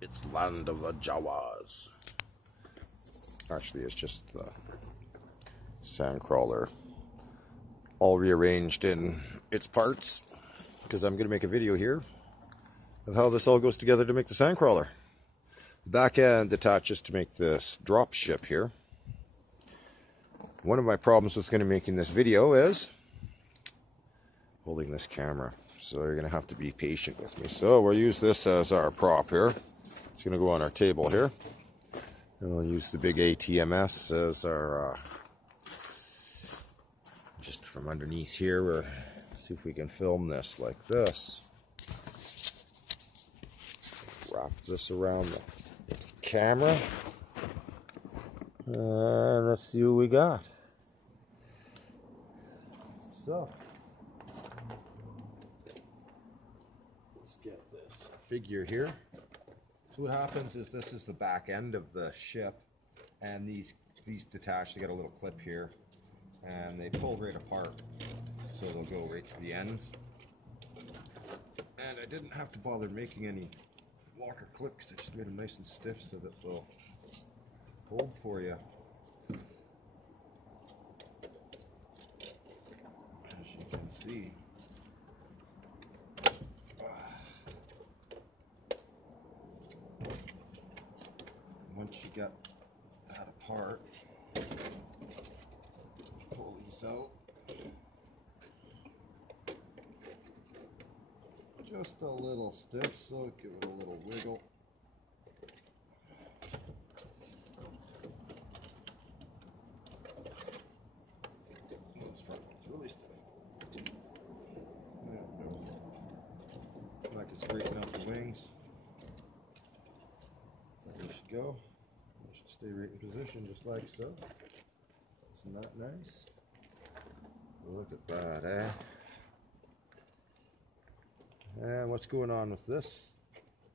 It's land of the Jawas. Actually, it's just the sandcrawler all rearranged in its parts, because I'm going to make a video here of how this all goes together to make the sandcrawler. The back end attaches to make this drop ship here. One of my problems with making this video is holding this camera, so you're going to have to be patient with me. So we'll use this as our prop here. It's going to go on our table here. And we'll use the big ATMS as our, just from underneath here, we'll see if we can film this like this. Wrap this around the camera. And let's see what we got. So, let's get this figure here. So what happens is this is the back end of the ship, and these detach. They got a little clip here, and they pull right apart, so they'll go right to the ends. And I didn't have to bother making any locker clip because I just made them nice and stiff so that they'll hold for you. As you can see. Once you get that apart, pull these out. Just a little stiff, so give it a little wiggle. This front one's really stiff. There we go. I can straighten out the wings. There she go. It should stay right in position just like so. Isn't that nice? Look at that, eh? And what's going on with this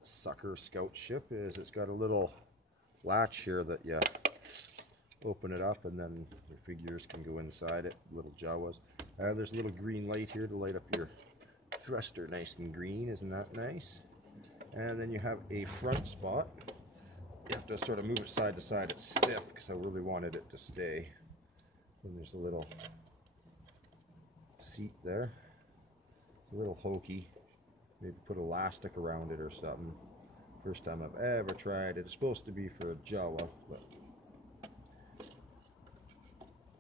sucker scout ship is it's got a little latch here that you open it up and then your figures can go inside it, little jawas. There's a little green light here to light up your thruster nice and green, isn't that nice? And then you have a front spot. You have to sort of move it side to side. It's stiff because I really wanted it to stay. And there's a little seat there. It's a little hokey. Maybe put elastic around it or something. First time I've ever tried it. It's supposed to be for a jawa, but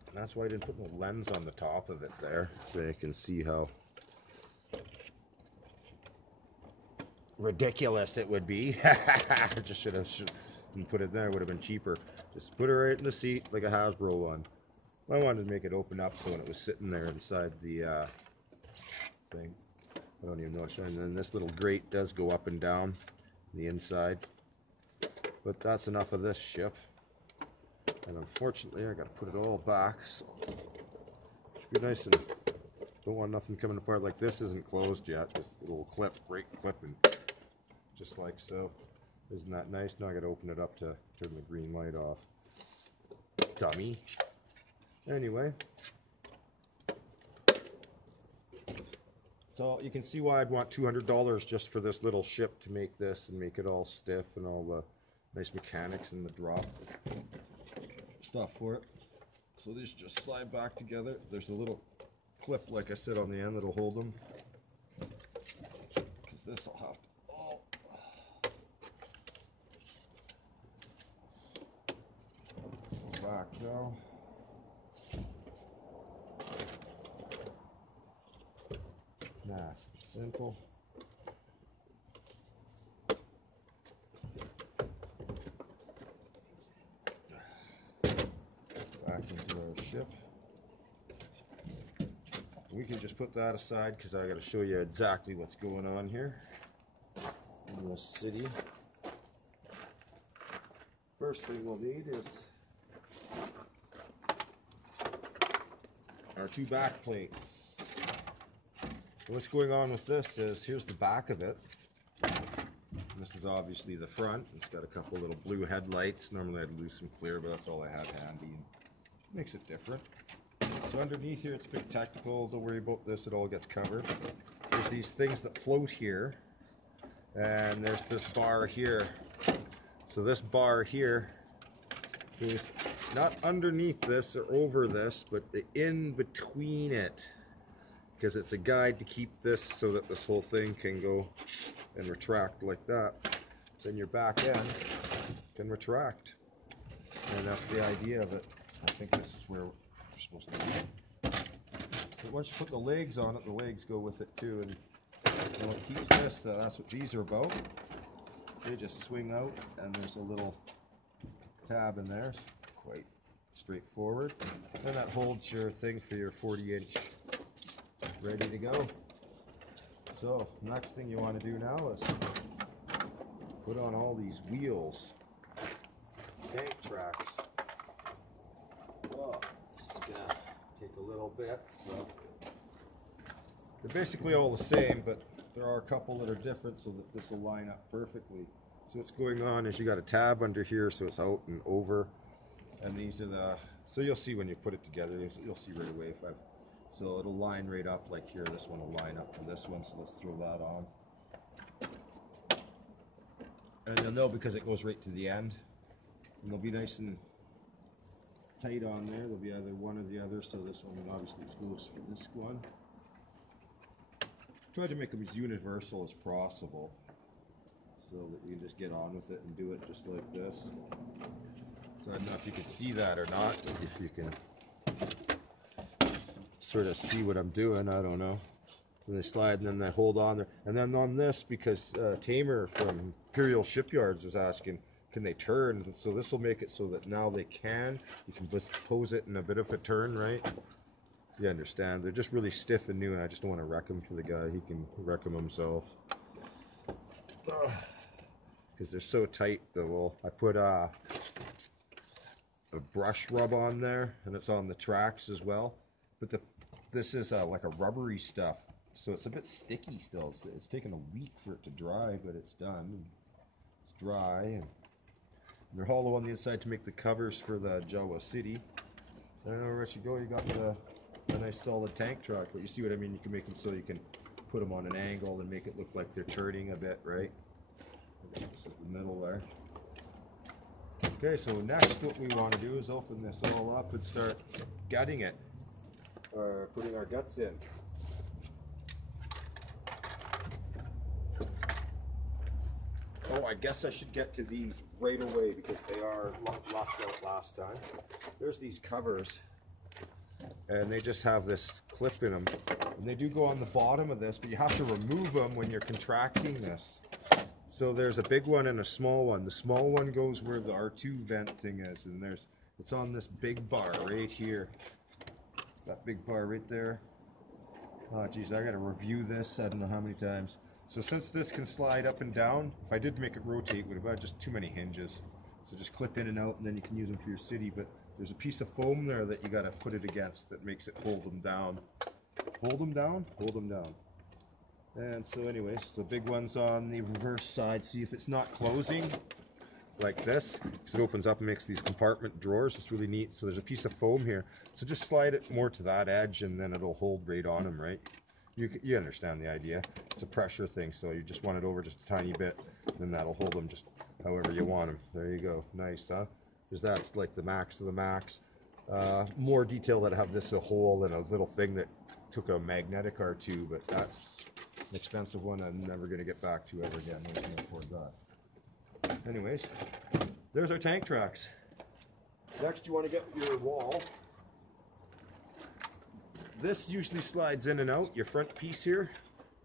and that's why I didn't put no lens on the top of it there, so you can see how ridiculous it would be. I just should have put it there. It would have been cheaper. Just put it right in the seat like a Hasbro one. I wanted to make it open up so when it was sitting there inside the thing. I don't even know what's and then this little grate does go up and down the inside. But that's enough of this ship. And unfortunately I gotta put it all back. So it should be nice and don't want nothing coming apart. Like this isn't closed yet. This little clip, great clipping. Just like so. Isn't that nice? Now I gotta open it up to turn the green light off. Dummy. Anyway. So you can see why I'd want $200 just for this little ship to make this and make it all stiff and all the nice mechanics and the drop stuff for it. So these just slide back together. There's a little clip, like I said, on the end that'll hold them. Because this will have to all go back now. Nice and simple. Back into our ship. We can just put that aside because I got to show you exactly what's going on here in this city. First thing we'll need is our two back plates. What's going on with this is, here's the back of it. And this is obviously the front. It's got a couple little blue headlights. Normally I'd lose some clear, but that's all I had handy. Makes it different. So underneath here, it's a bit technical. Don't worry about this, it all gets covered. There's these things that float here. And there's this bar here So this bar here goes not underneath this or over this, but in between it, because it's a guide to keep this so that this whole thing can go and retract like that. Then your back end can retract, and that's the idea of it. I think this is where we're supposed to be. So once you put the legs on it, the legs go with it too, and what keeps this, that's what these are about. They just swing out, and there's a little tab in there, quite straightforward, and that holds your thing for your 40-inch ready to go. So next thing you want to do now is put on all these wheels, tank tracks. Oh, this is gonna take a little bit, so they're basically all the same, but there are a couple that are different so that this will line up perfectly. So what's going on is you got a tab under here, so it's out and over, and these are the, so you'll see when you put it together, you'll see right away if I've, so it'll line right up like here. This one will line up to this one, so let's throw that on. And you'll know because it goes right to the end, and they'll be nice and tight on there. They'll be either one or the other, so this one obviously goes for this one. Try to make them as universal as possible so that you can just get on with it and do it just like this. So I don't know if you can see that or not, but if you can sort of see what I'm doing, I don't know. And they slide and then they hold on there. And then on this, because Tamer from Imperial Shipyards was asking, can they turn? So this will make it so that now they can. You can just pose it in a bit of a turn, right? You understand? They're just really stiff and new, and I just don't want to wreck them for the guy. He can wreck them himself. Because they're so tight, though. Well, I put a brush rub on there, and it's on the tracks as well. But this is like a rubbery stuff, so it's a bit sticky still. It's taken a week for it to dry, but it's done. It's dry, and they're hollow on the inside to make the covers for the Jawa City. I don't know where you go. You got a nice solid tank truck, but you see what I mean? You can make them so you can put them on an angle and make it look like they're turning a bit, right? I guess this is the middle there. Okay, so next what we want to do is open this all up and start gutting it, or putting our guts in. Oh, I guess I should get to these right away because they are locked out last time. There's these covers, and they just have this clip in them, and they do go on the bottom of this, but you have to remove them when you're contracting this. So there's a big one and a small one. The small one goes where the R2 vent thing is, and it's on this big bar right here. That big bar right there. Oh geez, I gotta review this, I don't know how many times. So since this can slide up and down, if I did make it rotate, it would have had just too many hinges. So just clip in and out, and then you can use them for your city, but there's a piece of foam there that you gotta put it against that makes it hold them down. Hold them down? Hold them down. And so anyways, the big one's on the reverse side. See if it's not closing like this, because it opens up and makes these compartment drawers. It's really neat. So there's a piece of foam here. So just slide it more to that edge, and then it'll hold right on them, right? You understand the idea. It's a pressure thing, so you just want it over just a tiny bit, and then that'll hold them just however you want them. There you go. Nice, huh? Because that's like the max to the max. More detail that I have this a hole and a little thing that took a magnetic R2, but that's an expensive one I'm never going to get back to ever again. I can't afford that. Anyways, there's our tank tracks. Next, you want to get your wall. This usually slides in and out, your front piece here,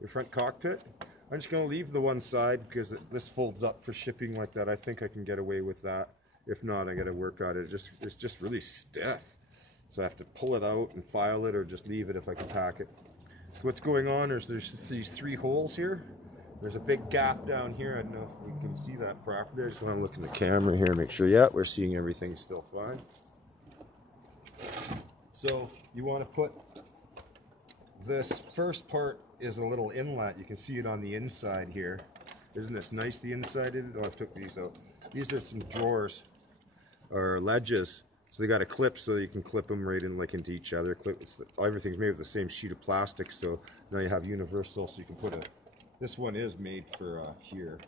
your front cockpit. I'm just going to leave the one side because this folds up for shipping like that. I think I can get away with that. If not, I got to work on it. It's just really stiff. So I have to pull it out and file it, or just leave it if I can pack it. So what's going on is there's these 3 holes here. There's a big gap down here. I don't know if we can see that properly. I just want to look in the camera here and make sure, yeah, we're seeing everything still fine. So you want to put this first part is a little inlet. You can see it on the inside here. Isn't this nice, the inside of it? Oh, I took these out. These are some drawers or ledges. So they got a clip so you can clip them right in like into each other. Everything's made with the same sheet of plastic, so now you have universal, so you can put this one is made for here,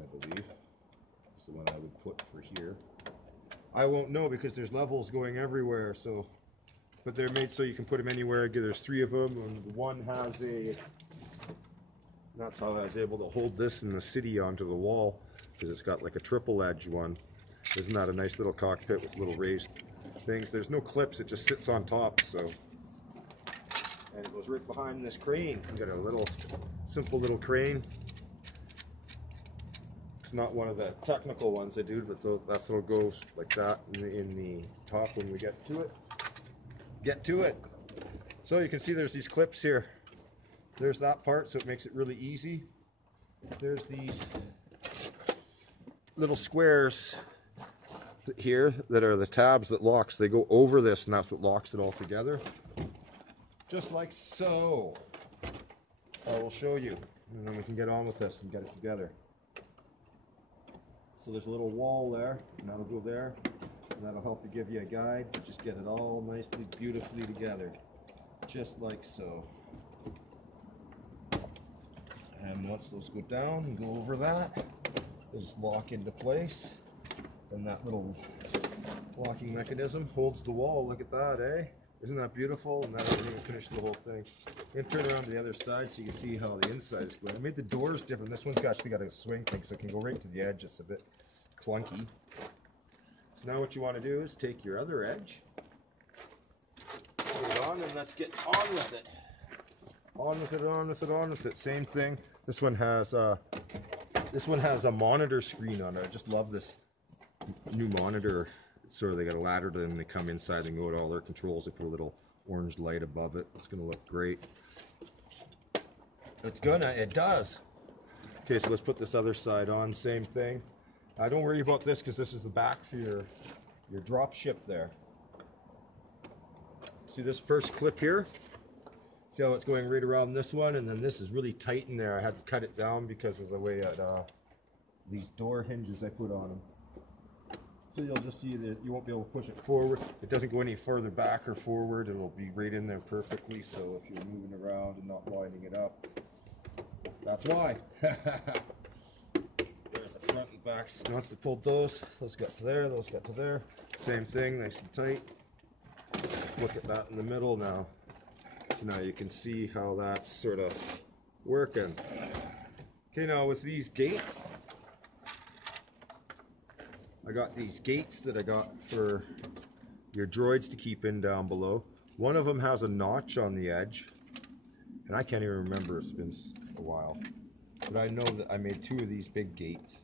I believe. the one I would put for here. I won't know because there's levels going everywhere, so, but they're made so you can put them anywhere. There's 3 of them, and one has a, that's how I was able to hold this in the city onto the wall, because it's got like a triple edge one. Isn't that a nice little cockpit with little raised things? There's no clips, it just sits on top, so. And it goes right behind this crane. You got a little, simple little crane. It's not one of the technical ones I do, but that's what goes like that in the top when we get to it. Get to it. So you can see there's these clips here. There's that part, so it makes it really easy. There's these little squares here that are the tabs that locks. They go over this, and that's what locks it all together. Just like so. I will show you, and then we can get on with this and get it together. So there's a little wall there, and that'll go there, and that'll help you give you a guide to just get it all nicely, beautifully together, just like so. And once those go down and go over that, they just lock into place, and that little locking mechanism holds the wall. Look at that, eh? Isn't that beautiful? And that doesn't even finish the whole thing. And turn around to the other side so you can see how the inside is going. I made the doors different. This one's actually got a swing thing, so it can go right to the edge. It's a bit clunky. So now what you want to do is take your other edge, put it on, and let's get on with it. On with it, on with it, on with it. Same thing. This one has a monitor screen on it. I just love this new monitor. Sort of, they got a ladder, then they come inside and go to all their controls. They put a little orange light above it. It's gonna look great. It does. Okay, so let's put this other side on. Same thing. Don't worry about this because this is the back for your drop ship there. See this first clip here? See how it's going right around this one, and then this is really tight in there. I had to cut it down because of the way these door hinges I put on them. So you'll just see that you won't be able to push it forward. It doesn't go any further back or forward. It'll be right in there perfectly. So if you're moving around and not lining it up, that's why. There's the front and back. So once they pulled those got to there, those got to there. Same thing, nice and tight. Let's look at that in the middle now. So now you can see how that's sort of working. Okay, now with these gates, I got these gates that I got for your droids to keep in down below. One of them has a notch on the edge, and I can't even remember, it's been a while. But I know that I made 2 of these big gates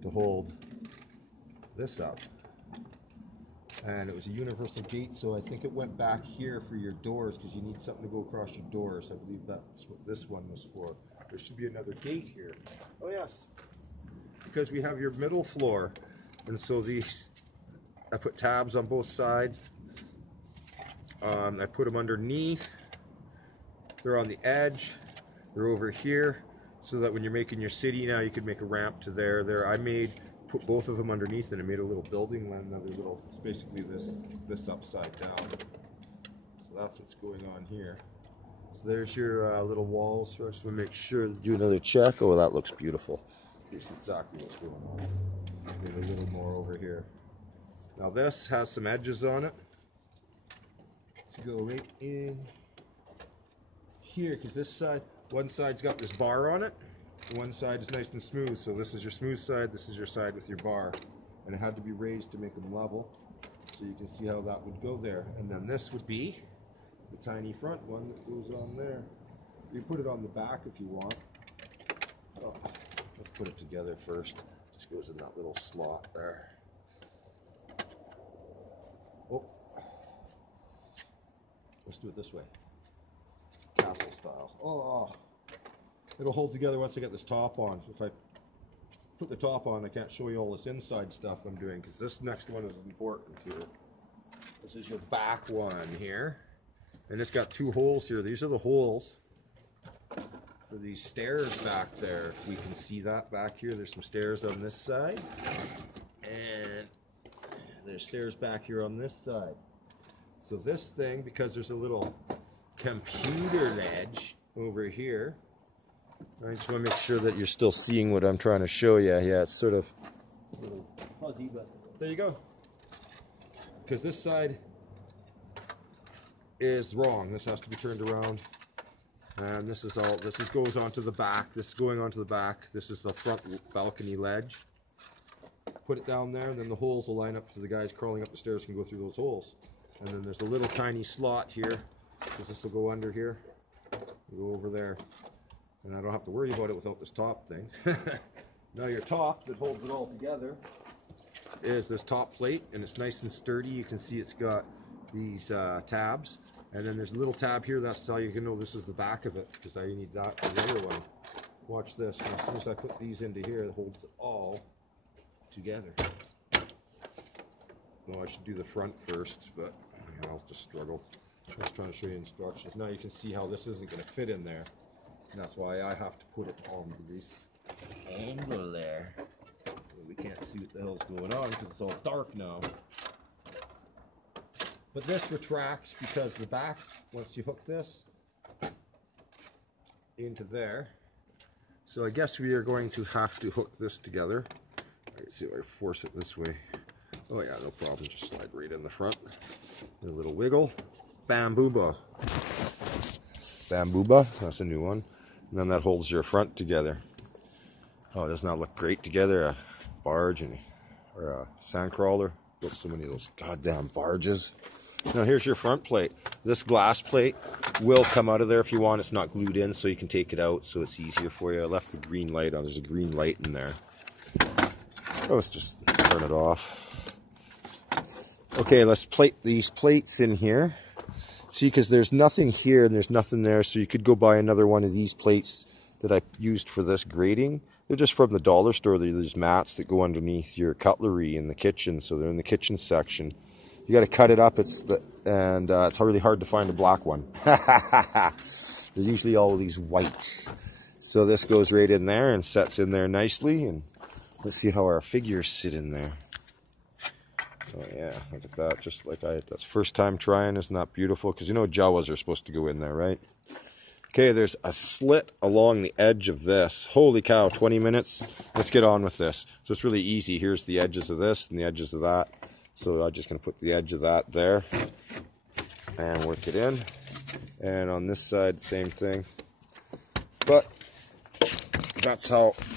to hold this up. And it was a universal gate, so I think it went back here for your doors because you need something to go across your doors. I believe that's what this one was for. There should be another gate here. Oh yes, because we have your middle floor. And so these, I put tabs on both sides. I put them underneath. They're on the edge. They're over here, so that when you're making your city now, you could make a ramp to there. I put both of them underneath, and I made a little building land. Another little, it's basically this upside down. So that's what's going on here. So there's your little walls. So I just want to make sure to do another check. Oh, that looks beautiful. This is exactly what's going on. Maybe a little more over here. Now this has some edges on it. So go right in here, because this side, one side's got this bar on it, and one side is nice and smooth. So this is your smooth side, this is your side with your bar. And it had to be raised to make them level. So you can see how that would go there. And then this would be the tiny front one that goes on there. You put it on the back if you want. Oh, let's put it together first. Just goes in that little slot there. Oh, let's do it this way, castle style. Oh, it'll hold together once I get this top on. If I put the top on, I can't show you all this inside stuff I'm doing because this next one is important here. This is your back one here, and it's got 2 holes here. These are the holes for these stairs back there. We can see that back here. There's some stairs on this side, and there's stairs back here on this side. So this thing, because there's a little computer ledge over here, I just want to make sure that you're still seeing what I'm trying to show you. Yeah, it's sort of a little fuzzy, but there you go. Because this side is wrong. This has to be turned around. And this is all, this is goes onto the back. This is going onto the back. This is the front balcony ledge. Put it down there, and then the holes will line up so the guys crawling up the stairs can go through those holes. And then there's a little tiny slot here, because this will go under here, go over there. And I don't have to worry about it without this top thing. Now your top that holds it all together is this top plate, and it's nice and sturdy. You can see it's got these tabs. And then there's a little tab here, that's how you can know this is the back of it, because I need that for the other one. Watch this, and as soon as I put these into here, it holds it all together. Well, I should do the front first, but I'll just struggle. I was trying to show you instructions. Now you can see how this isn't going to fit in there, and that's why I have to put it on this angle there. We can't see what the hell's going on because it's all dark now. But this retracts because the back, once you hook this into there, so I guess we are going to have to hook this together. Let's see if I force it this way. Oh yeah, no problem, just slide right in the front. A little wiggle. Bambooba. Bambooba, that's a new one. And then that holds your front together. Oh, doesn't that look great together? A barge or a sandcrawler. Got so many of those goddamn barges. Now here's your front plate. This glass plate will come out of there if you want. It's not glued in, so you can take it out so it's easier for you. I left the green light on. There's a green light in there. Oh, let's just turn it off. Okay, let's plate these plates in here. See, because there's nothing here and there's nothing there, so you could go buy another one of these plates that I used for this grating. They're just from the dollar store. They're these mats that go underneath your cutlery in the kitchen, so they're in the kitchen section. You got to cut it up. It's really hard to find a black one. They're usually always white. So this goes right in there and sets in there nicely. And let's see how our figures sit in there. Oh yeah, look at that. Just like that's first time trying. Isn't that beautiful? Because you know jawas are supposed to go in there, right? Okay, there's a slit along the edge of this. Holy cow, 20 minutes. Let's get on with this. So it's really easy. Here's the edges of this and the edges of that. So I'm just going to put the edge of that there and work it in. And on this side, same thing. But that's how